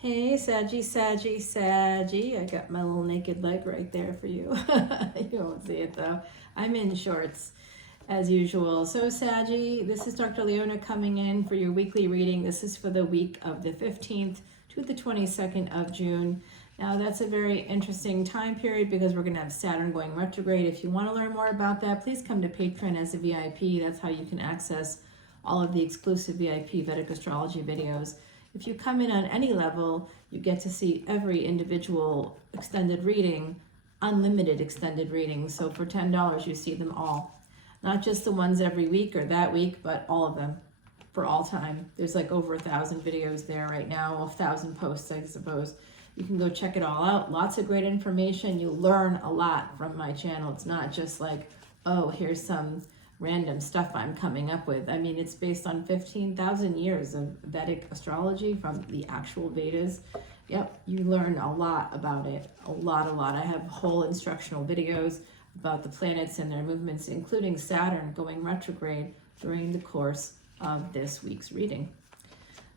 Hey, Saggy. I got my little naked leg right there for you. You won't see it though. I'm in shorts as usual. So Saggy, this is Dr. Leona coming in for your weekly reading. This is for the week of the 15th to the 22nd of June. Now that's a very interesting time period because we're going to have Saturn going retrograde. If you want to learn more about that, please come to Patreon as a VIP. That's how you can access all of the exclusive VIP Vedic Astrology videos. If you come in on any level, you get to see every individual extended reading, unlimited extended reading. So for $10, you see them all. Not just the ones every week or that week, but all of them for all time. There's like over 1,000 videos there right now, 1,000 posts, I suppose. You can go check it all out. Lots of great information. You learn a lot from my channel. It's not just like, oh, here's some random stuff I'm coming up with. I mean, it's based on 15,000 years of Vedic astrology from the actual Vedas. Yep, you learn a lot about it. A lot. I have whole instructional videos about the planets and their movements, including Saturn going retrograde during the course of this week's reading.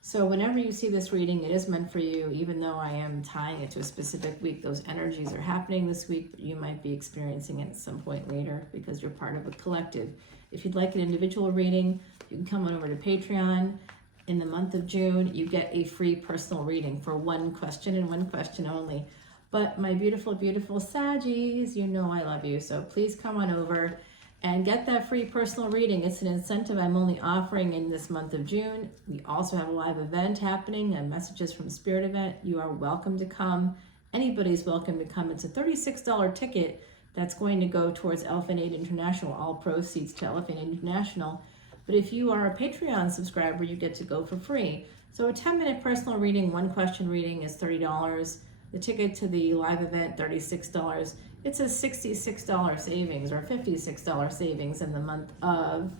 So whenever you see this reading, it is meant for you, even though I am tying it to a specific week. Those energies are happening this week, but you might be experiencing it at some point later because you're part of a collective. If you'd like an individual reading, you can come on over to Patreon. In the month of June, you get a free personal reading for one question and one question only. But my beautiful, beautiful Saggies, you know I love you. So please come on over and get that free personal reading. It's an incentive I'm only offering in this month of June. We also have a live event happening, a Messages from Spirit event. You are welcome to come. Anybody's welcome to come. It's a $36 ticket that's going to go towards Elephant Aid International, all proceeds to Elephant Aid International. But if you are a Patreon subscriber, you get to go for free. So a 10-minute personal reading, one question reading is $30. The ticket to the live event, $36. It's a $66 savings or $56 savings in the month of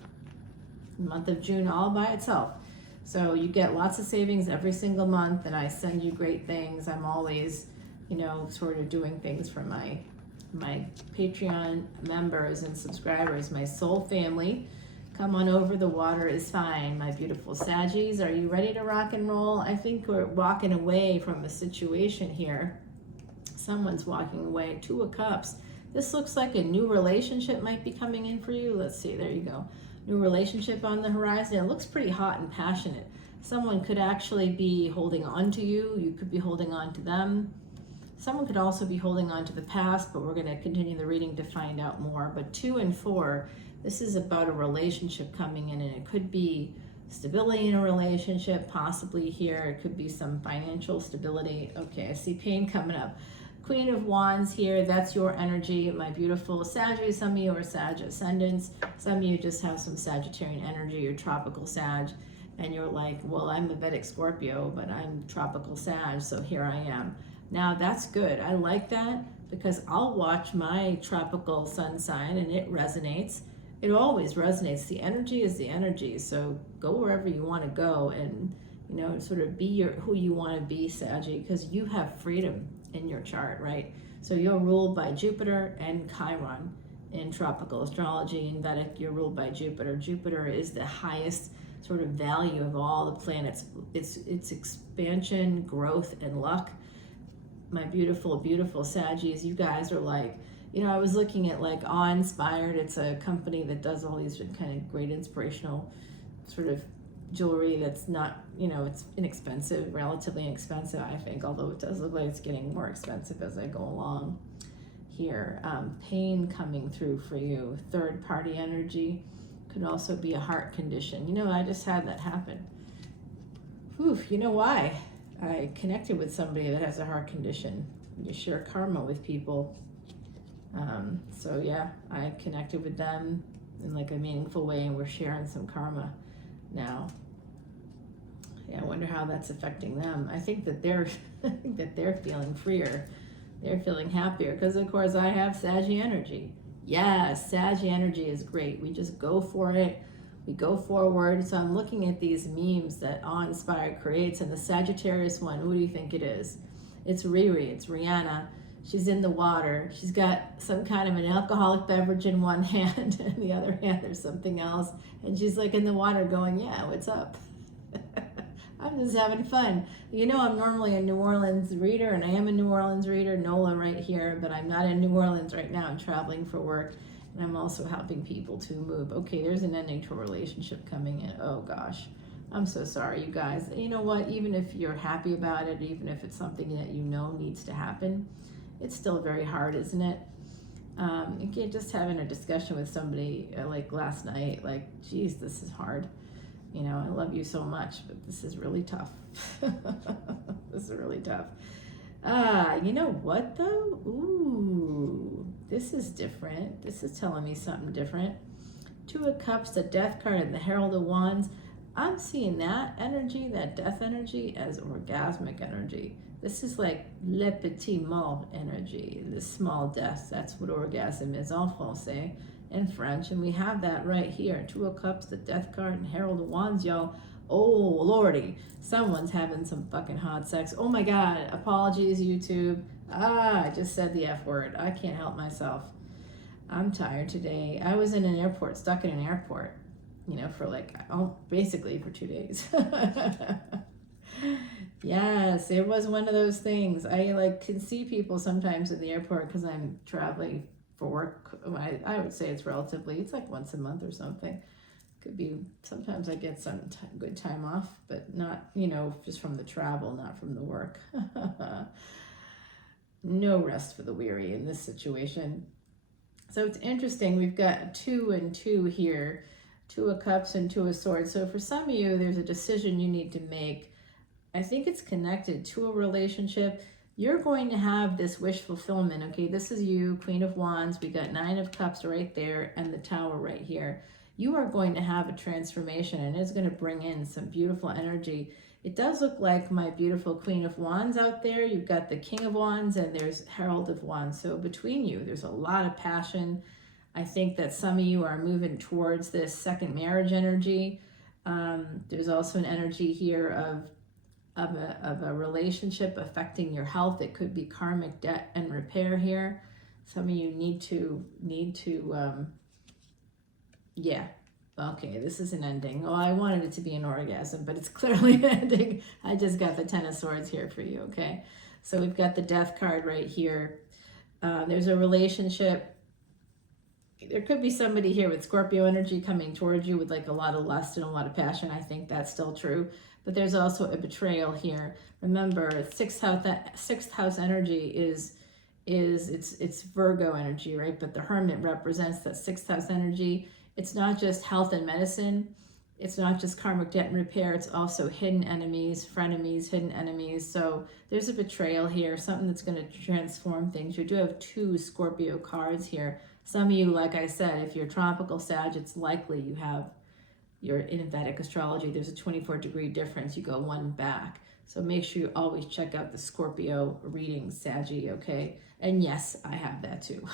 June all by itself. So you get lots of savings every single month, and I send you great things. I'm always, sort of doing things for my Patreon members and subscribers, my soul family. Come on over, the water is fine. My beautiful Saggies, are you ready to rock and roll? I think we're walking away from a situation here. Someone's walking away. Two of Cups. This looks like a new relationship might be coming in for you. Let's see, there you go. New relationship on the horizon. It looks pretty hot and passionate. Someone could actually be holding on to you. You could be holding on to them. Someone could also be holding on to the past, but we're going to continue the reading to find out more. But 2 and 4, this is about a relationship coming in, and it could be stability in a relationship, possibly here. It could be some financial stability. Okay, I see pain coming up. Queen of Wands here, that's your energy, my beautiful Sagittarius. Some of you are Sag Ascendants. Some of you just have some Sagittarian energy or tropical Sag, and you're like, well, I'm a Vedic Scorpio, but I'm tropical Sag, so here I am. Now that's good. I like that because I'll watch my tropical sun sign and it resonates. It always resonates. The energy is the energy. So go wherever you want to go and, sort of be who you want to be, Saggy, because you have freedom in your chart, right? So you're ruled by Jupiter and Chiron in tropical astrology. In Vedic, you're ruled by Jupiter. Jupiter is the highest sort of value of all the planets. It's expansion, growth, and luck. My beautiful, beautiful Saggies, you guys are like, I was looking at like Awe-Inspired. It's a company that does all these kind of great inspirational sort of jewelry that's not, it's inexpensive, relatively inexpensive, I think, although it does look like it's getting more expensive as I go along here. Pain coming through for you. Third party energy could also be a heart condition. I just had that happen. Whew, you know why? I connected with somebody that has a heart condition. You share karma with people. So yeah, I connected with them in like a meaningful way, and we're sharing some karma now. Yeah, I wonder how that's affecting them. I think that they're feeling freer. They're feeling happier because of course I have Saggy energy. Yes, Saggy energy is great. We just go for it. We go forward. So I'm looking at these memes that Awe-Inspired creates, and the Sagittarius one, who do you think it is? It's Riri, it's Rihanna. She's in the water. She's got some kind of an alcoholic beverage in one hand, and in the other hand there's something else. And she's like in the water going, yeah, what's up? I'm just having fun. You know, I'm normally a New Orleans reader, and I am a New Orleans reader, NOLA right here, but I'm not in New Orleans right now. I'm traveling for work, and I'm also helping people to move. Okay, there's an ending to a relationship coming in. Oh gosh, I'm so sorry, you guys. You know what? Even if you're happy about it, even if it's something that you know needs to happen, it's still very hard, isn't it? You can't just having a discussion with somebody like last night, like, geez, this is hard. You know, I love you so much, but this is really tough. This is really tough. You know what though? Ooh, this is different. This is telling me something different. Two of Cups, the Death card, and the Herald of Wands. I'm seeing that energy, that death energy, as orgasmic energy. This is like le petit mort energy, the small death. That's what orgasm is en français, in French. And we have that right here. Two of Cups, the Death card, and Herald of Wands, y'all. Oh, lordy. Someone's having some fucking hot sex. Oh my God. Apologies, YouTube. I just said the F word. I can't help myself. I'm tired today. I was in an airport, stuck in an airport, you know, for like, basically for 2 days. Yes, it was one of those things. I like can see people sometimes in the airport because I'm traveling for work. I would say it's like once a month or something. Could be, sometimes I get some good time off, but not, you know, just from the travel, not from the work. No rest for the weary in this situation. So it's interesting. We've got 2 and 2 here, 2 of Cups and 2 of Swords. So for some of you, there's a decision you need to make. I think it's connected to a relationship. You're going to have this wish fulfillment. Okay, this is you, Queen of Wands. We got 9 of Cups right there and the Tower right here. You are going to have a transformation, and it's going to bring in some beautiful energy. It does look like my beautiful Queen of Wands out there. You've got the King of Wands and there's Herald of Wands. So between you, there's a lot of passion. I think that some of you are moving towards this second marriage energy. There's also an energy here of a relationship affecting your health. It could be karmic debt and repair here. Some of you need to yeah, okay, this is an ending. Oh, I wanted it to be an orgasm, but it's clearly an ending. I just got the 10 of Swords here for you, okay? So we've got the Death card right here. There's a relationship. There could be somebody here with Scorpio energy coming towards you with like a lot of lust and a lot of passion. I think that's still true. But there's also a betrayal here. Remember, sixth house energy it's Virgo energy, right? But the Hermit represents that 6th house energy. It's not just health and medicine. It's not just karmic debt and repair. It's also hidden enemies, frenemies, hidden enemies. So there's a betrayal here, something that's going to transform things. You do have 2 Scorpio cards here. Some of you, like I said, if you're tropical Sag, it's likely you're in Vedic astrology. There's a 24-degree difference. You go one back. So make sure you always check out the Scorpio readings, Saggy, okay? And yes, I have that too.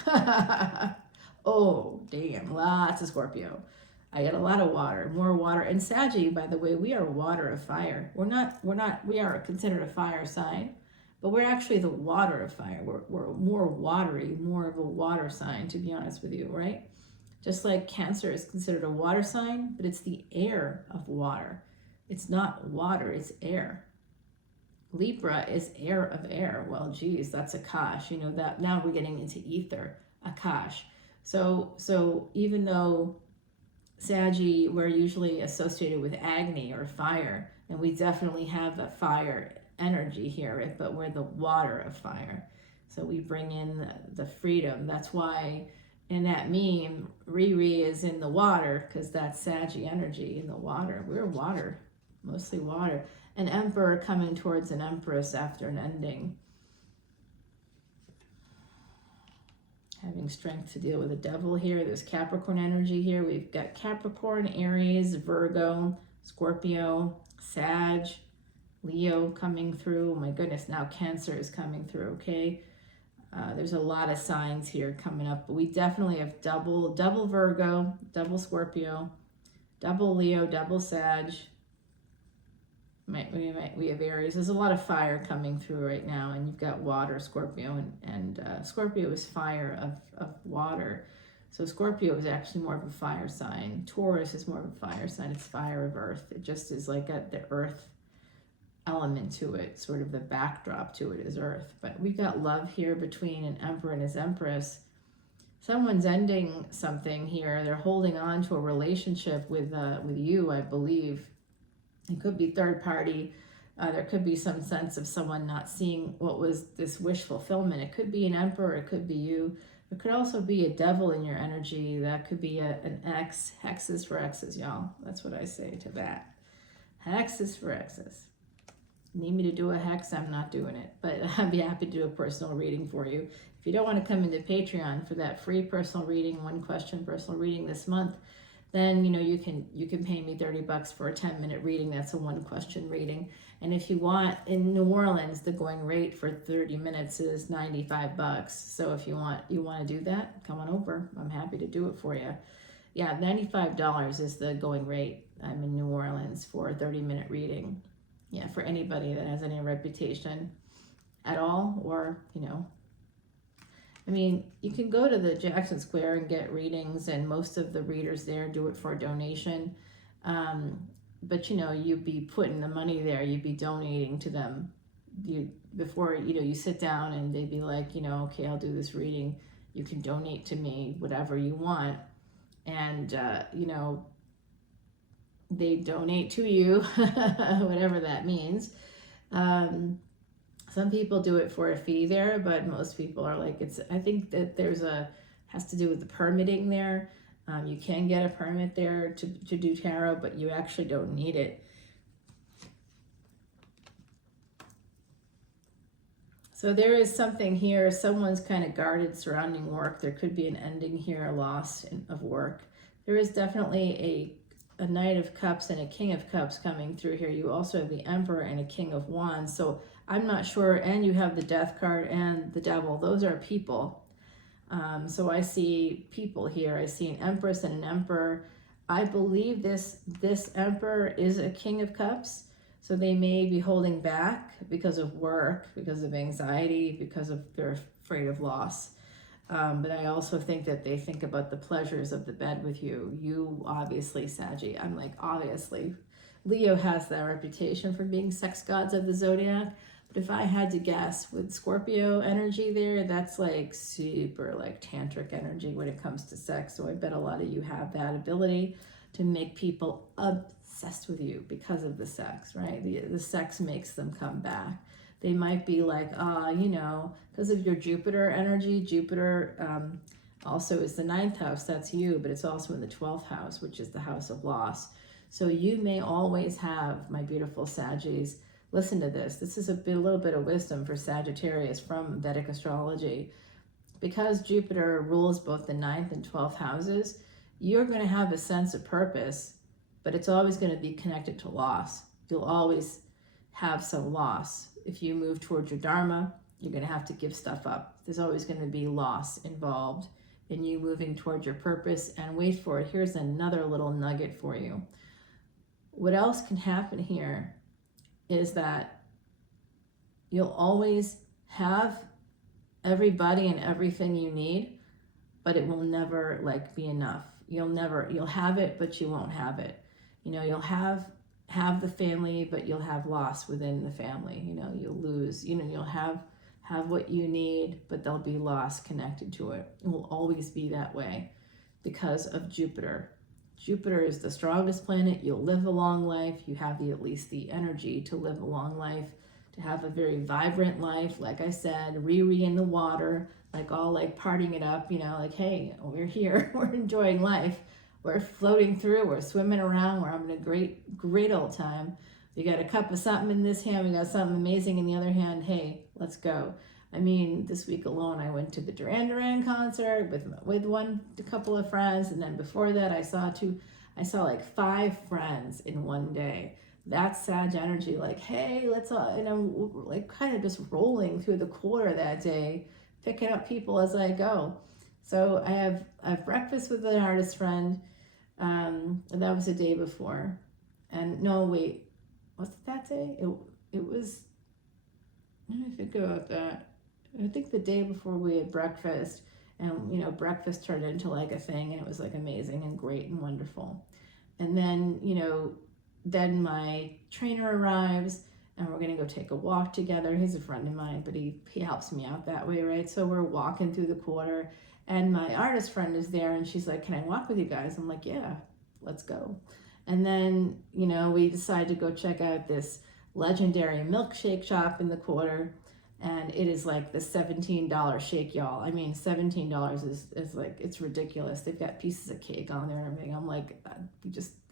Oh, damn, lots of Scorpio. I got a lot of water, more water. And Saggy, by the way, we are water of fire. We are considered a fire sign, but we're actually the water of fire. We're more watery, more of a water sign, to be honest with you, right? Just like Cancer is considered a water sign, but it's the air of water. It's not water, it's air. Libra is air of air. Well, geez, that's Akash. You know, that now we're getting into ether, Akash. So even though Saggy, we're usually associated with Agni or fire, and we definitely have that fire energy here, right? But we're the water of fire. So we bring in the freedom. That's why in that meme, Riri is in the water, because that's Saggy energy in the water. We're water, mostly water. An emperor coming towards an empress after an ending. Having strength to deal with the devil here. There's Capricorn energy here. We've got Capricorn, Aries, Virgo, Scorpio, Sag, Leo coming through. Oh my goodness, now Cancer is coming through, okay? There's a lot of signs here coming up, but we definitely have double Virgo, double Scorpio, double Leo, double Sag. We have Aries. There's a lot of fire coming through right now, and you've got water, Scorpio, and Scorpio is fire of water. So Scorpio is actually more of a fire sign. Taurus is more of a fire sign. It's fire of earth. It just is like the earth element to it, sort of the backdrop to it is Earth. But we've got love here between an Emperor and his Empress. Someone's ending something here. They're holding on to a relationship with you, I believe. It could be third party. There could be some sense of someone not seeing what was this wish fulfillment. It could be an Emperor. It could be you. It could also be a devil in your energy. That could be an X. Hexes for X's, y'all. That's what I say to that. Hexes for X's. Need me to do a hex? I'm not doing it. But I'd be happy to do a personal reading for you. If you don't want to come into Patreon for that free personal reading, 1 question personal reading this month, then you can pay me $30 for a 10-minute reading. That's a 1 question reading. And if you want, in New Orleans, the going rate for 30 minutes is $95. So if you want to do that, come on over. I'm happy to do it for you. Yeah, $95 is the going rate. I'm in New Orleans for a 30-minute reading. Yeah, for anybody that has any reputation at all, or I mean, you can go to the Jackson Square and get readings, and most of the readers there do it for a donation. But you'd be putting the money there, you'd be donating to them. Before you sit down and they'd be like, okay, I'll do this reading. You can donate to me whatever you want, and they donate to you, whatever that means. Some people do it for a fee there, but most people are like, I think that has to do with the permitting there. You can get a permit there to do tarot, but you actually don't need it. So there is something here. Someone's kind of guarded surrounding work. There could be an ending here, a loss of work. There is definitely a Knight of Cups and a King of Cups coming through here. You also have the Emperor and a King of Wands. So I'm not sure. And you have the Death card and the Devil. Those are people. So I see people here. I see an Empress and an Emperor. I believe this Emperor is a King of Cups. So they may be holding back because of work, because of anxiety, because of they're afraid of loss. But I also think that they think about the pleasures of the bed with you. You obviously, Saggy, I'm like, obviously. Leo has that reputation for being sex gods of the zodiac. But if I had to guess, with Scorpio energy there, that's like super like tantric energy when it comes to sex. So I bet a lot of you have that ability to make people obsessed with you because of the sex, right? The sex makes them come back. They might be like, because of your Jupiter energy. Jupiter also is the 9th house, that's you, but it's also in the 12th house, which is the house of loss. So you may always have, my beautiful Saggies, listen to this. This is a little bit of wisdom for Sagittarius from Vedic Astrology. Because Jupiter rules both the 9th and 12th houses, you're going to have a sense of purpose, but it's always going to be connected to loss. You'll always have some loss. If you move towards your Dharma, you're going to have to give stuff up. There's always going to be loss involved in you moving towards your purpose. And wait for it. Here's another little nugget for you. What else can happen here is that you'll always have everybody and everything you need, but it will never be enough. You'll have it, but you won't have it. You'll have the family, but you'll have loss within the family. You'll lose, you'll have what you need, but there'll be loss connected to it. It will always be that way because of Jupiter. Jupiter is the strongest planet. You'll live a long life. You have at least the energy to live a long life, to have a very vibrant life. Like I said, Riri in the water, all partying it up, hey, we're here, we're enjoying life. We're floating through, we're swimming around, we're having a great old time. We got a cup of something in this hand, we got something amazing in the other hand. Hey, let's go. I mean, this week alone, I went to the Duran Duran concert with a couple of friends, and then before that, I saw 5 friends in one day. That's Sag energy. Hey, let's all, kind of just rolling through the quarter that day, picking up people as I go. So I have breakfast with an artist friend. And that was the day before. And no, wait, was it that day? It was, let me think about that. I think the day before we had breakfast, and breakfast turned into a thing, and it was amazing and great and wonderful. And then then my trainer arrives, and we're gonna go take a walk together. He's a friend of mine, but he helps me out that way, right? So we're walking through the quarter, and my artist friend is there, and she's like, "Can I walk with you guys?" I'm like, "Yeah, let's go." And then, you know, we decide to go check out this legendary milkshake shop in the quarter, and it is like the $17 shake, y'all. I mean, $17 is like, it's ridiculous. They've got pieces of cake on there and everything. I'm like,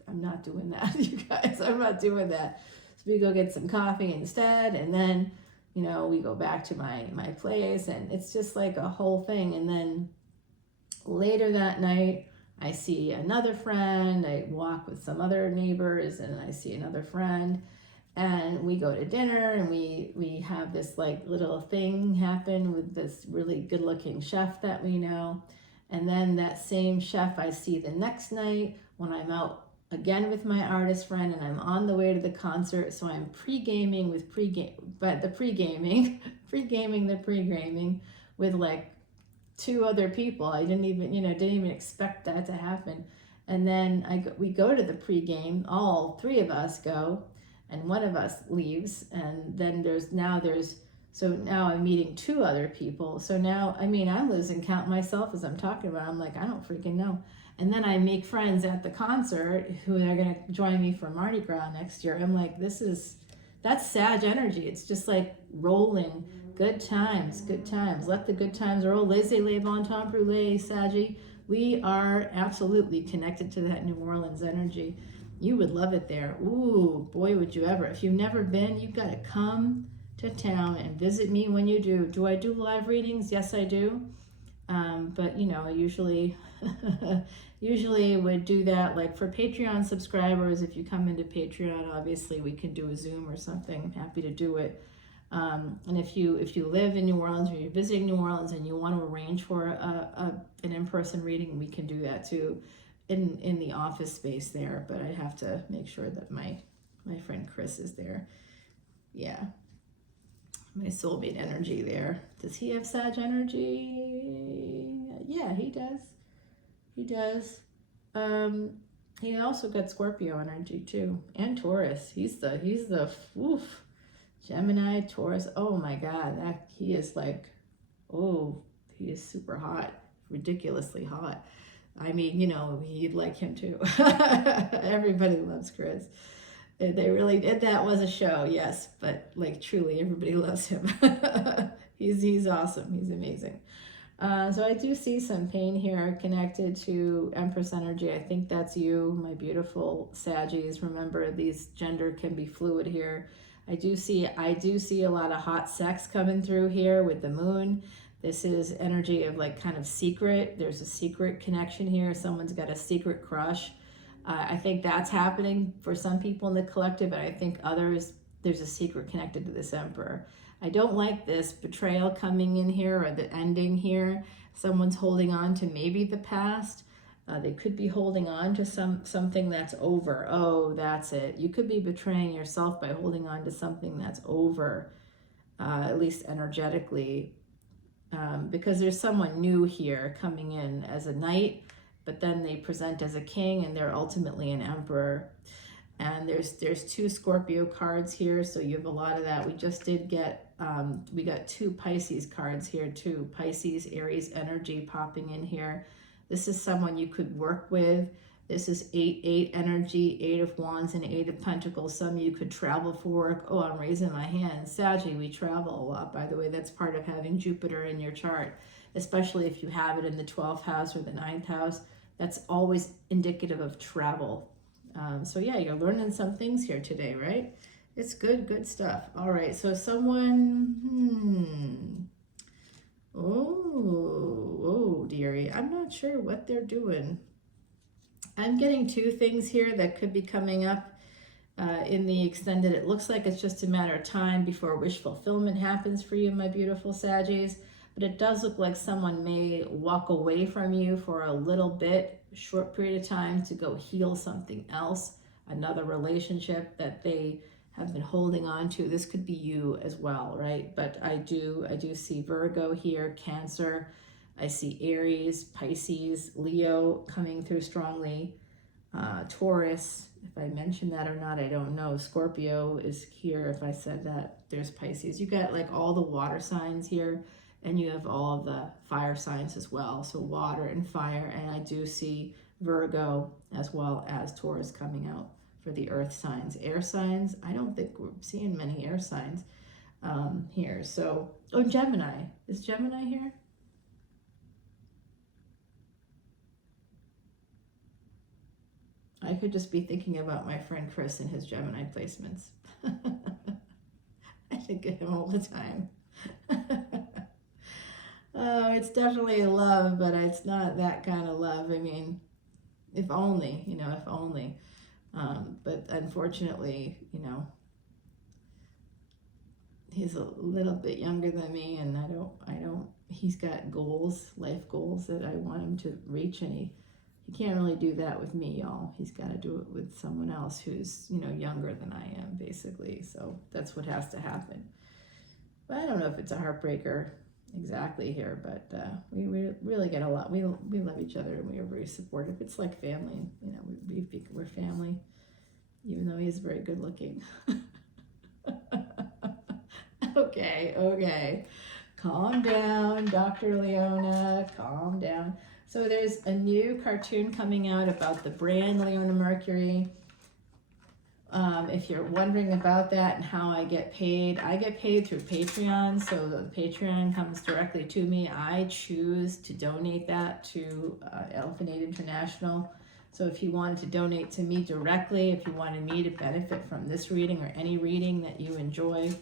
I'm not doing that, you guys. I'm not doing that. So we go get some coffee instead, and then, you know, we go back to my place, and it's just like a whole thing. And then later that night, I see another friend. I walk with some other neighbors, and I see another friend, and we go to dinner, and we have this like little thing happen with this really good looking chef that we know. And then that same chef I see the next night when I'm out again with my artist friend, and I'm on the way to the concert. So I'm pre-gaming with pre-gaming with like 2 other people. I didn't even expect that to happen. And then we go to the pregame, all 3 of us go, and one of us leaves, and then so now I'm meeting 2 other people. So now, I mean, I'm losing count myself as I'm talking about it. I'm like, I don't freaking know. And then I make friends at the concert who are going to join me for Mardi Gras next year. I'm like, that's Sag energy. It's just like rolling. Good times. Let the good times roll. Laissez-les bon temps brûler, Saggy. We are absolutely connected to that New Orleans energy. You would love it there. Ooh, boy, would you ever. If you've never been, you've got to come to town and visit me when you do. Do I do live readings? Yes, I do. But, you know, I usually would do that like for Patreon subscribers. If you come into Patreon, obviously we can do a Zoom or something. I'm happy to do it. And if you live in New Orleans, or you're visiting New Orleans and you want to arrange for an in-person reading, we can do that too in the office space there. But I have to make sure that my friend Chris is there. Yeah, my soulmate energy there. Does he have Sag energy? Yeah, he does. He also got Scorpio energy too, and Taurus. He's the oof. Gemini, Taurus, oh my God, he is super hot, ridiculously hot. I mean, you know, you'd like him too. Everybody loves Chris. They really did. That was a show, yes, but like truly, everybody loves him. He's awesome. He's amazing. So I do see some pain here connected to Empress energy. I think that's you, my beautiful Saggies. Remember, these gender can be fluid here. I do see a lot of hot sex coming through here with the moon. This is energy of like kind of secret. There's a secret connection here. Someone's got a secret crush. I think that's happening for some people in the collective, but I think others, there's a secret connected to this Emperor. I don't like this betrayal coming in here, or the ending here. Someone's holding on to maybe the past. They could be holding on to something that's over. Oh, that's it. You could be betraying yourself by holding on to something that's over, at least energetically, because there's someone new here coming in as a knight, but then they present as a king, and they're ultimately an emperor. And there's 2 Scorpio cards here, so you have a lot of that. We just did get, we got 2 Pisces cards here too. Pisces, Aries energy popping in here. This is someone you could work with. This is 8 energy, 8 of Wands and 8 of Pentacles. Some of you could travel for work. Oh, I'm raising my hand. Saggy, we travel a lot, by the way. That's part of having Jupiter in your chart, especially if you have it in the 12th house or the 9th house. That's always indicative of travel. So yeah, you're learning some things here today, right? It's good stuff. All right, so someone, oh dearie, I'm not sure what they're doing. I'm getting 2 things here that could be coming up in the extended. It looks like it's just a matter of time before wish fulfillment happens for you, my beautiful Saggies. But it does look like someone may walk away from you for a little bit, short period of time, to go heal something else, another relationship that they have been holding on to. This could be you as well, right? But I do see Virgo here, Cancer. I see Aries, Pisces, Leo coming through strongly, Taurus, If I mentioned that or not, I don't know. Scorpio is here. If I said that, there's Pisces. You got like all the water signs here, and you have all of the fire signs as well. So water and fire, and I do see Virgo as well as Taurus coming out for the earth signs. Air signs, I don't think we're seeing many air signs here. So, oh, Gemini. Is Gemini here? I could just be thinking about my friend Chris and his Gemini placements. I think of him all the time. Oh, it's definitely love, but it's not that kind of love. I mean, if only, if only. But unfortunately, he's a little bit younger than me, and he's got goals, life goals that I want him to reach, and he can't really do that with me, y'all. He's got to do it with someone else who's, younger than I am, basically. So that's what has to happen. But I don't know if it's a heartbreaker exactly here, but we really get a lot. We love each other, and we are very supportive. It's like family, we're family, even though he's very good looking. Okay. Calm down, Dr. Leona, calm down. So there's a new cartoon coming out about the brand Leona Mercury. If you're wondering about that and how I get paid through Patreon. So the Patreon comes directly to me. I choose to donate that to Elephant Aid International. So if you wanted to donate to me directly, if you wanted me to benefit from this reading or any reading that you enjoy,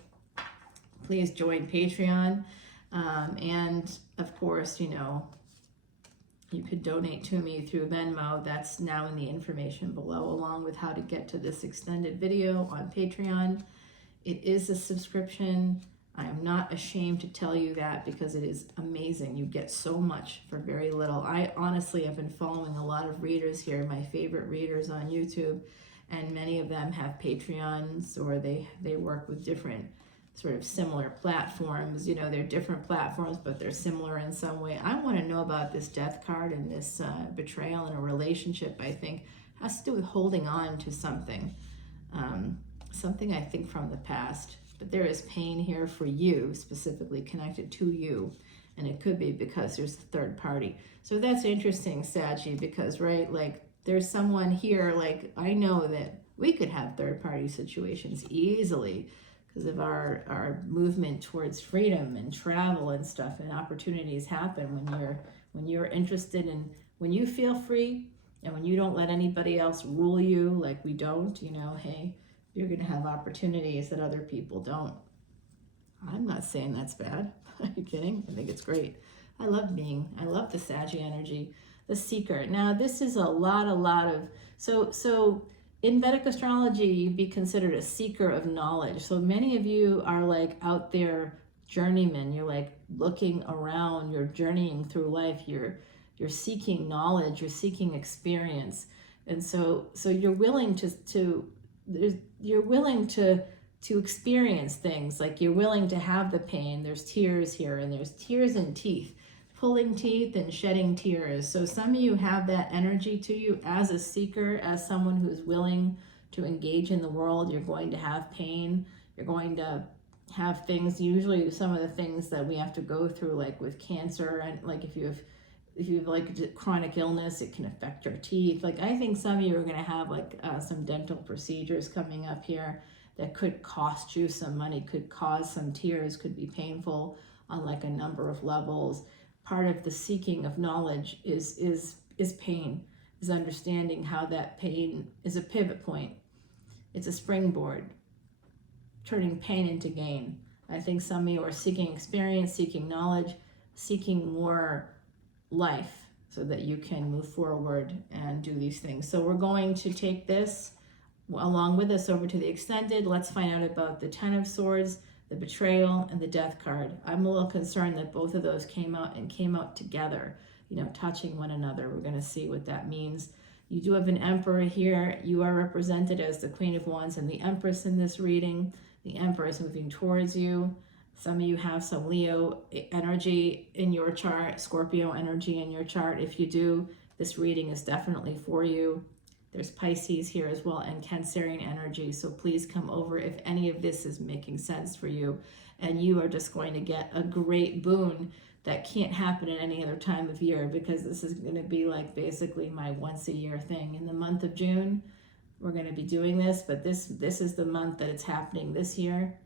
please join Patreon. And of course, you could donate to me through Venmo. That's now in the information below, along with how to get to this extended video on Patreon. It is a subscription. I am not ashamed to tell you that because it is amazing. You get so much for very little. I honestly have been following a lot of readers here, my favorite readers on YouTube, and many of them have Patreons, or they work with different sort of similar platforms. They're different platforms, but they're similar in some way. I want to know about this death card and this betrayal in a relationship. I think has to do with holding on to something, something I think from the past. But there is pain here for you, specifically connected to you, and it could be because there's a third party. So that's interesting, Saggy, because there's someone here. I know that we could have third party situations easily, because of our movement towards freedom and travel and stuff, and opportunities happen when you're interested in, when you feel free, and when you don't let anybody else rule you like we don't. Hey, you're going to have opportunities that other people don't. I'm not saying that's bad. Are you kidding? I think it's great. I love the Saggy energy, the seeker. Now this is a lot of so in Vedic astrology, you'd be considered a seeker of knowledge. So many of you are out there journeymen. You're looking around, you're journeying through life, you're seeking knowledge, you're seeking experience. And so you're willing you're willing to experience things. You're willing to have the pain. There's tears here, and there's tears and teeth. Pulling teeth and shedding tears. So some of you have that energy to you as a seeker, as someone who's willing to engage in the world. You're going to have pain. You're going to have things, usually some of the things that we have to go through, with cancer, and if you have chronic illness, it can affect your teeth. I think some of you are going to have some dental procedures coming up here that could cost you some money, could cause some tears, could be painful on a number of levels. Part of the seeking of knowledge is pain, is understanding how that pain is a pivot point. It's a springboard, turning pain into gain. I think some of you are seeking experience, seeking knowledge, seeking more life so that you can move forward and do these things. So we're going to take this along with us over to the extended. Let's find out about the Ten of Swords, the betrayal, and the death card. I'm a little concerned that both of those came out together, touching one another. We're going to see what that means. You do have an emperor here. You are represented as the Queen of Wands and the Empress in this reading. The Emperor is moving towards you. Some of you have some Leo energy in your chart, Scorpio energy in your chart. If you do, this reading is definitely for you. There's Pisces here as well, and Cancerian energy. So please come over if any of this is making sense for you. And you are just going to get a great boon that can't happen at any other time of year, because this is going to be like basically my once a year thing. In the month of June, we're going to be doing this, but this is the month that it's happening this year.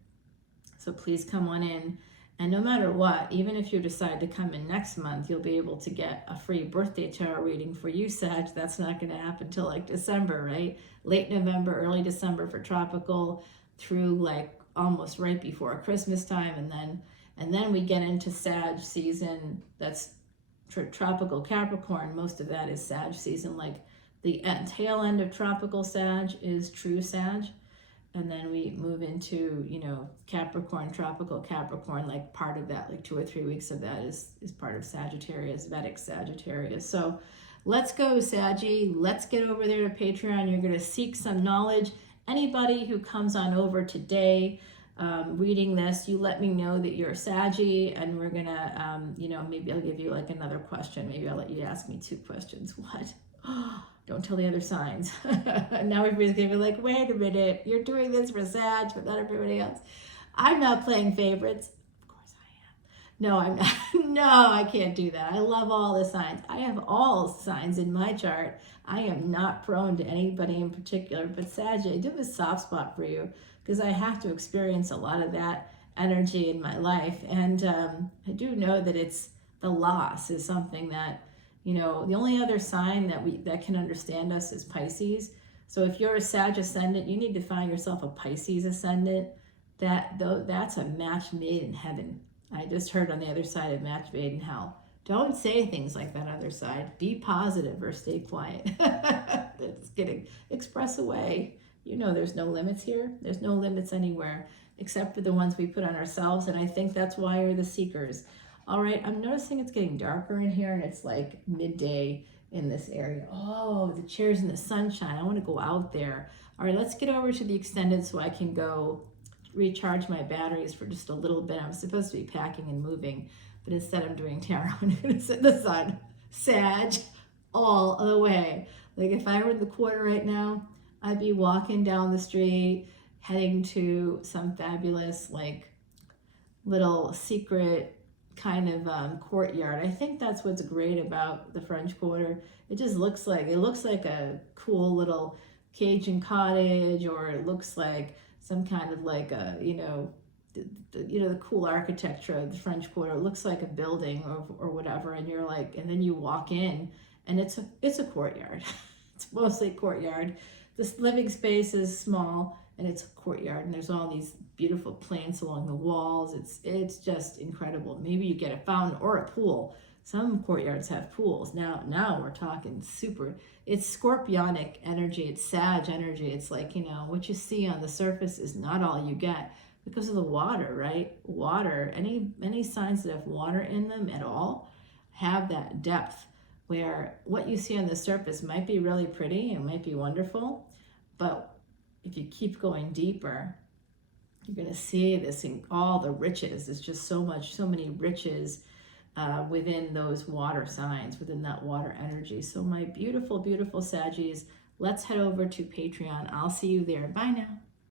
So please come on in. And no matter what, even if you decide to come in next month, you'll be able to get a free birthday tarot reading for you, Sag. That's not going to happen till like December, right? Late November, early December for tropical, through like almost right before Christmas time, and then we get into Sag season. That's tropical Capricorn. Most of that is Sag season. Like the tail end of tropical Sag is true Sag, and then we move into, you know, Capricorn, tropical Capricorn. Like part of that, like 2 or 3 weeks of that is part of Sagittarius, Vedic Sagittarius. So let's go, Saggy. Let's get over there to Patreon. You're going to seek some knowledge. Anybody who comes on over today reading this, you let me know that you're Saggy, and we're gonna, you know, maybe I'll give you like another question. Maybe I'll let you ask me 2 questions. What? Don't tell the other signs. Now everybody's gonna be like, wait a minute, you're doing this for Sag, but not everybody else. I'm not playing favorites. Of course I am. No, I'm not. No, I can't do that. I love all the signs. I have all signs in my chart. I am not prone to anybody in particular, but Sag, I do have a soft spot for you because I have to experience a lot of that energy in my life. And I do know that it's the loss is something that, you know, the only other sign that can understand us is Pisces. So if you're a Sag ascendant, you need to find yourself a Pisces ascendant. That's a match made in heaven. I just heard on the other side of match made in hell. Don't say things like that other side. Be positive or stay quiet. It's kidding. Express away. You know there's no limits here. There's no limits anywhere except for the ones we put on ourselves, and I think that's why you're the seekers. All right, I'm noticing it's getting darker in here, and it's like midday in this area. Oh, the chair's in the sunshine. I want to go out there. All right, let's get over to the extended so I can go recharge my batteries for just a little bit. I'm supposed to be packing and moving, but instead I'm doing tarot. I'm going to sit in the sun. Sag all the way. Like if I were in the quarter right now, I'd be walking down the street, heading to some fabulous, like, little secret kind of courtyard. I think that's what's great about the French Quarter. It just looks like a cool little Cajun cottage, or it looks like some kind of like a, the cool architecture of the French Quarter. It looks like a building or whatever, and you're like, and then you walk in, and it's a courtyard. It's mostly courtyard. This living space is small, and it's a courtyard, and there's all these beautiful plants along the walls. It's just incredible. Maybe you get a fountain or a pool. Some courtyards have pools. Now we're talking super. It's scorpionic energy. It's Sag energy. It's like, what you see on the surface is not all you get because of the water, right? Water, any signs that have water in them at all have that depth where what you see on the surface might be really pretty and might be wonderful, but if you keep going deeper, you're going to see this in all the riches. There's just so many riches within those water signs, within that water energy. So my beautiful, beautiful Saggies, let's head over to Patreon. I'll see you there. Bye now.